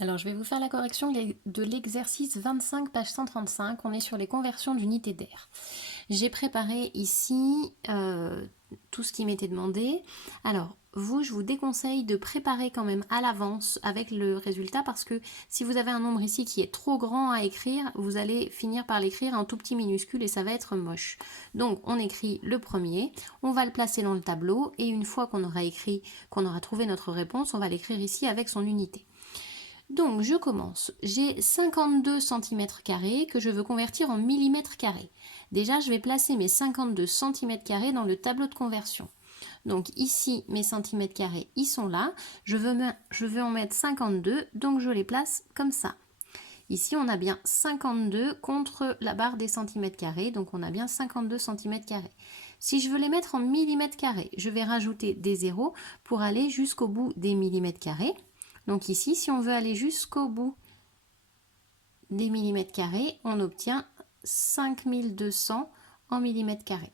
Alors, je vais vous faire la correction de l'exercice 25, page 135. On est sur les conversions d'unités d'air. J'ai préparé ici tout ce qui m'était demandé. Alors, vous, je vous déconseille de préparer quand même à l'avance avec le résultat parce que si vous avez un nombre ici qui est trop grand à écrire, vous allez finir par l'écrire en tout petit minuscule et ça va être moche. Donc, on écrit le premier, on va le placer dans le tableau et une fois qu'on aura écrit, qu'on aura trouvé notre réponse, on va l'écrire ici avec son unité. Donc je commence, j'ai 52 cm² que je veux convertir en millimètres carrés. Déjà je vais placer mes 52 cm² dans le tableau de conversion. Donc ici mes centimètres carrés ils sont là, je veux en mettre 52 donc je les place comme ça. Ici on a bien 52 contre la barre des centimètres carrés, donc on a bien 52 cm². Si je veux les mettre en millimètres carrés, je vais rajouter des zéros pour aller jusqu'au bout des millimètres carrés. Donc ici, si on veut aller jusqu'au bout des millimètres carrés, on obtient 5200 en millimètres carrés.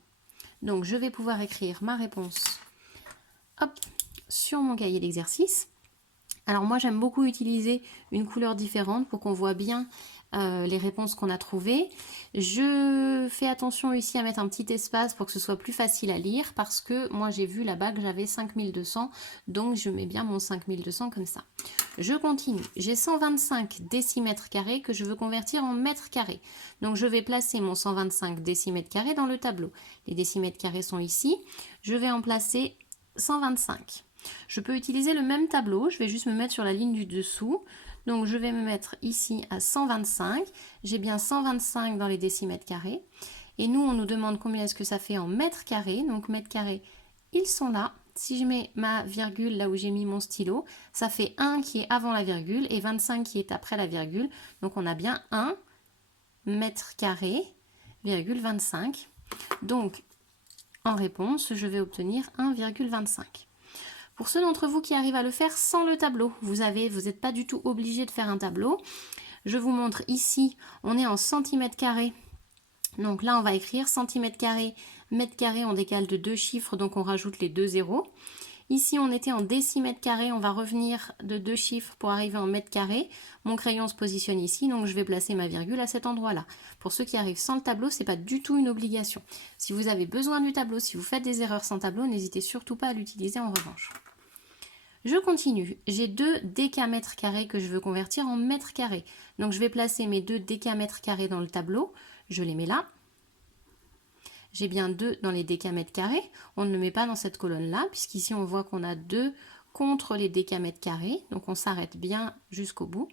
Donc je vais pouvoir écrire ma réponse sur mon cahier d'exercice. Alors moi j'aime beaucoup utiliser une couleur différente pour qu'on voit bien les réponses qu'on a trouvées. Je fais attention ici à mettre un petit espace pour que ce soit plus facile à lire parce que moi j'ai vu là-bas que j'avais 5200, donc je mets bien mon 5200 comme ça. Je continue, j'ai 125 décimètres carrés que je veux convertir en mètres carrés. Donc je vais placer mon 125 décimètres carrés dans le tableau. Les décimètres carrés sont ici, je vais en placer 125. Je peux utiliser le même tableau, je vais juste me mettre sur la ligne du dessous. Donc je vais me mettre ici à 125, j'ai bien 125 dans les décimètres carrés. Et nous, on nous demande combien est-ce que ça fait en mètres carrés. Donc mètres carrés, ils sont là. Si je mets ma virgule là où j'ai mis mon stylo, ça fait 1 qui est avant la virgule et 25 qui est après la virgule. Donc on a bien 1 mètre carré, virgule 25. Donc en réponse, je vais obtenir 1,25. Pour ceux d'entre vous qui arrivent à le faire sans le tableau, vous n'êtes pas du tout obligé de faire un tableau. Je vous montre ici, on est en centimètres carrés. Donc là, on va écrire centimètres carrés, mètres carrés, on décale de 2 chiffres, donc on rajoute les 2 zéros. Ici, on était en décimètres carrés, on va revenir de 2 chiffres pour arriver en mètres carrés. Mon crayon se positionne ici, donc je vais placer ma virgule à cet endroit-là. Pour ceux qui arrivent sans le tableau, ce n'est pas du tout une obligation. Si vous avez besoin du tableau, si vous faites des erreurs sans tableau, n'hésitez surtout pas à l'utiliser en revanche. Je continue, j'ai 2 décamètres carrés que je veux convertir en mètres carrés. Donc je vais placer mes 2 décamètres carrés dans le tableau, je les mets là. J'ai bien 2 dans les décamètres carrés, on ne le met pas dans cette colonne-là, puisqu'ici on voit qu'on a 2 contre les décamètres carrés, donc on s'arrête bien jusqu'au bout.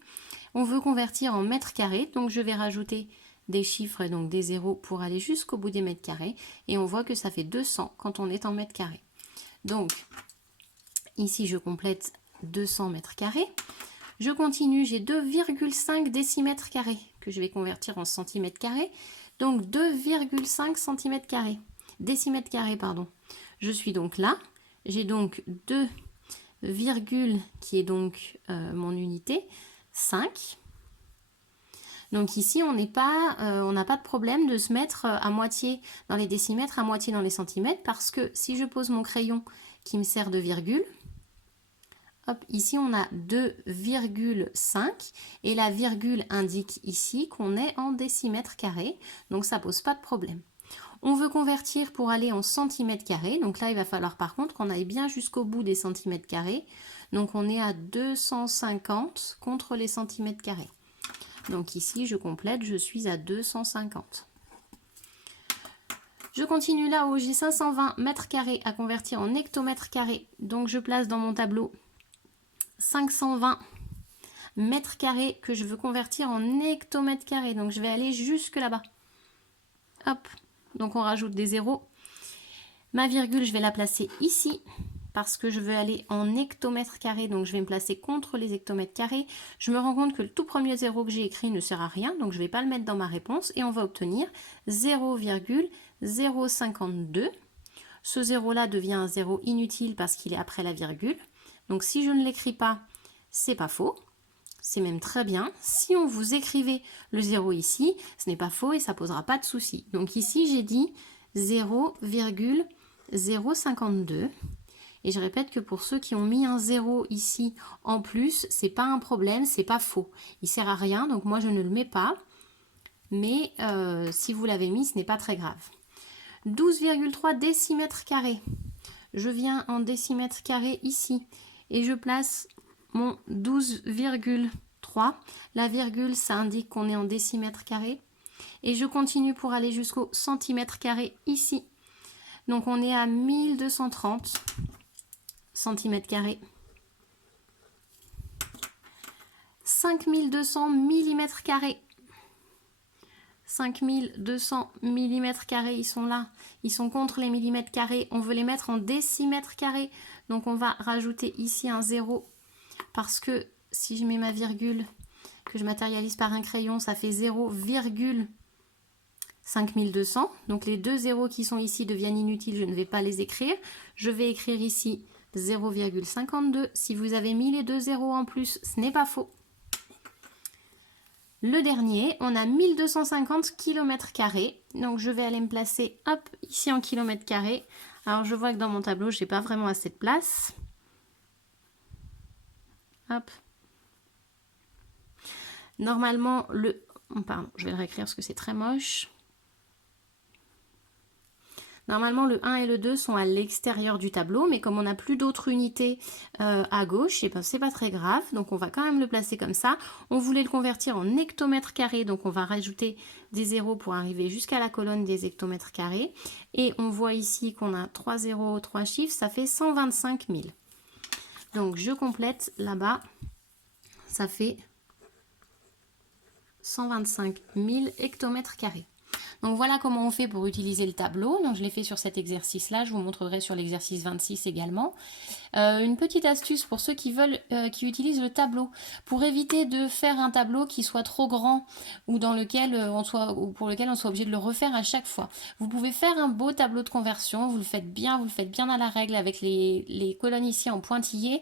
On veut convertir en mètres carrés, donc je vais rajouter des chiffres et donc des zéros pour aller jusqu'au bout des mètres carrés, et on voit que ça fait 200 quand on est en mètres carrés. Donc, ici, je complète 200 mètres carrés. Je continue, j'ai 2,5 décimètres carrés que je vais convertir en centimètres carrés. Donc 2,5 centimètres carrés, décimètres carrés, pardon. Je suis donc là. J'ai donc 2, qui est donc mon unité, 5. Donc ici, on n'a pas de problème de se mettre à moitié dans les décimètres, à moitié dans les centimètres, parce que si je pose mon crayon qui me sert de virgule, hop, ici on a 2,5 et la virgule indique ici qu'on est en décimètres carrés, donc ça pose pas de problème. On veut convertir pour aller en centimètres carrés, donc là il va falloir par contre qu'on aille bien jusqu'au bout des centimètres carrés, donc on est à 250 contre les centimètres carrés. Donc ici je complète, je suis à 250. Je continue là où j'ai 520 mètres carrés à convertir en hectomètres carrés, donc je place dans mon tableau 520 mètres carrés que je veux convertir en hectomètres carrés. Donc je vais aller jusque là-bas. Hop, donc on rajoute des zéros. Ma virgule, je vais la placer ici parce que je veux aller en hectomètres carrés. Donc je vais me placer contre les hectomètres carrés. Je me rends compte que le tout premier zéro que j'ai écrit ne sert à rien. Donc je ne vais pas le mettre dans ma réponse. Et on va obtenir 0,052. Ce zéro-là devient un zéro inutile parce qu'il est après la virgule. Donc si je ne l'écris pas, c'est pas faux. C'est même très bien. Si on vous écrivait le 0 ici, ce n'est pas faux et ça posera pas de souci. Donc ici, j'ai dit 0,052. Et je répète que pour ceux qui ont mis un 0 ici en plus, c'est pas un problème, c'est pas faux. Il sert à rien, donc moi je ne le mets pas. Mais si vous l'avez mis, ce n'est pas très grave. 12,3 décimètres carrés. Je viens en décimètres carrés ici et je place mon 12,3. La virgule, ça indique qu'on est en décimètres carrés. Et je continue pour aller jusqu'au centimètre carré ici. Donc on est à 1230 centimètres carrés. 5200 millimètres carrés. 5200 millimètres carrés, ils sont là. Ils sont contre les millimètres carrés. On veut les mettre en décimètres carrés. Donc on va rajouter ici un 0. Parce que si je mets ma virgule, que je matérialise par un crayon, ça fait 0,5200. Donc les deux zéros qui sont ici deviennent inutiles, je ne vais pas les écrire. Je vais écrire ici 0,52. Si vous avez mis les deux zéros en plus, ce n'est pas faux. Le dernier, on a 1250 km². Donc je vais aller me placer hop, ici en kilomètres carrés. Alors je vois que dans mon tableau, je n'ai pas vraiment assez de place. Hop. Normalement, pardon, je vais le réécrire parce que c'est très moche. Normalement, le 1 et le 2 sont à l'extérieur du tableau, mais comme on n'a plus d'autres unités à gauche, et ben, c'est pas très grave. Donc, on va quand même le placer comme ça. On voulait le convertir en hectomètres carrés, donc on va rajouter des zéros pour arriver jusqu'à la colonne des hectomètres carrés. Et on voit ici qu'on a 3 zéros, 3 chiffres, ça fait 125 000. Donc, je complète là-bas, ça fait 125 000 hectomètres carrés. Donc voilà comment on fait pour utiliser le tableau. Donc je l'ai fait sur cet exercice-là, je vous montrerai sur l'exercice 26 également. Une petite astuce pour ceux qui qui utilisent le tableau, pour éviter de faire un tableau qui soit trop grand ou pour lequel on soit obligé de le refaire à chaque fois. Vous pouvez faire un beau tableau de conversion, vous le faites bien à la règle avec les colonnes ici en pointillé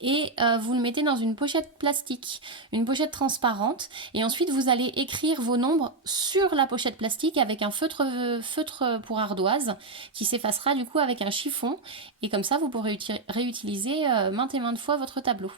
et vous le mettez dans une pochette plastique, une pochette transparente, et ensuite vous allez écrire vos nombres sur la pochette plastique avec un feutre pour ardoise qui s'effacera du coup avec un chiffon, et comme ça vous pourrez réutiliser maintes et maintes fois votre tableau.